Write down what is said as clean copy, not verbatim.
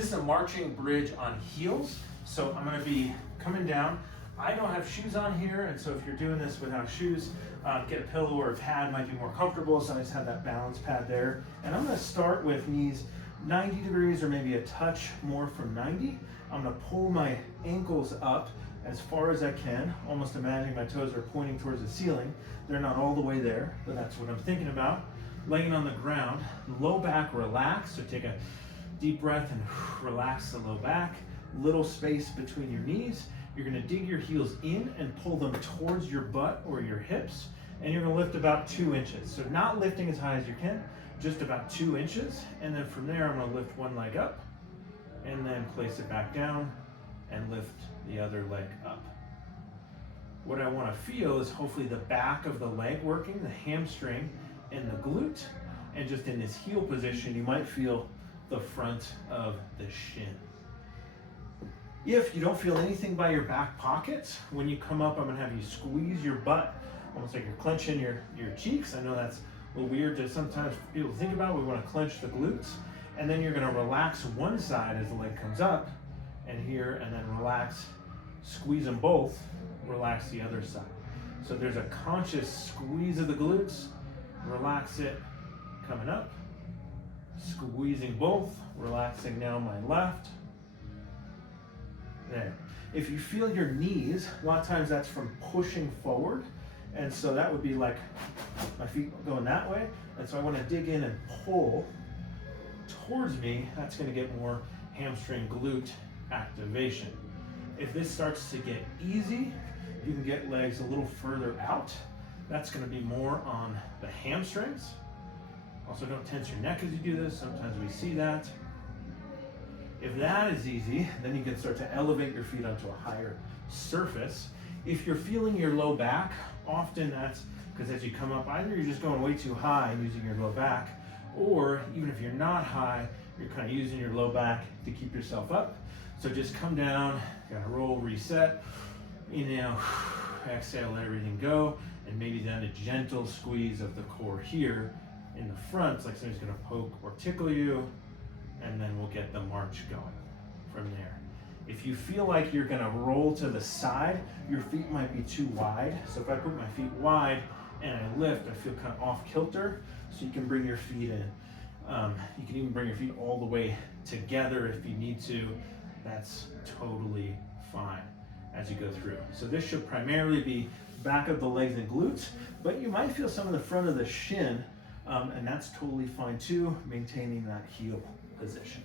This is a marching bridge on heels. So I'm gonna be coming down. I don't have shoes on here, and so if you're doing this without shoes, get a pillow or a pad, might be more comfortable. So I just have that balance pad there. And I'm gonna start with knees 90 degrees or maybe a touch more from 90. I'm gonna pull my ankles up as far as I can, almost imagining my toes are pointing towards the ceiling. They're not all the way there, but that's what I'm thinking about. Laying on the ground, low back relaxed, so take a deep breath and relax the low back. Little space between your knees. You're gonna dig your heels in and pull them towards your butt or your hips, and you're gonna lift about 2 inches. So not lifting as high as you can, just about 2 inches. And then from there, I'm gonna lift one leg up and then place it back down and lift the other leg up. What I wanna feel is hopefully the back of the leg working, the hamstring and the glute. And just in this heel position, you might feel the front of the shin. If you don't feel anything by your back pockets, when you come up, I'm gonna have you squeeze your butt, almost like you're clenching your cheeks. I know that's a little weird to sometimes people think about. We wanna clench the glutes. And then you're gonna relax one side as the leg comes up and here, and then relax, squeeze them both, relax the other side. So there's a conscious squeeze of the glutes, relax it, coming up, squeezing both, relaxing now my left. There. If you feel your knees, a lot of times that's from pushing forward. And so that would be like my feet going that way. And so I want to dig in and pull towards me. That's going to get more hamstring glute activation. If this starts to get easy, you can get legs a little further out. That's going to be more on the hamstrings. Also, don't tense your neck as you do this. Sometimes we see that. If that is easy, then you can start to elevate your feet onto a higher surface. If you're feeling your low back, often that's because as you come up, either you're just going way too high using your low back, or even if you're not high, you're kind of using your low back to keep yourself up. So just come down, gotta roll, reset, inhale, exhale, let everything go, and maybe then a gentle squeeze of the core here in the front. It's like somebody's gonna poke or tickle you, and then we'll get the march going from there. If you feel like you're gonna roll to the side, your feet might be too wide. So if I put my feet wide and I lift, I feel kind of off kilter. So you can bring your feet in. You can even bring your feet all the way together if you need to. That's totally fine as you go through. So this should primarily be back of the legs and glutes, but you might feel some of the front of the shin, and that's totally fine too, maintaining that heel position.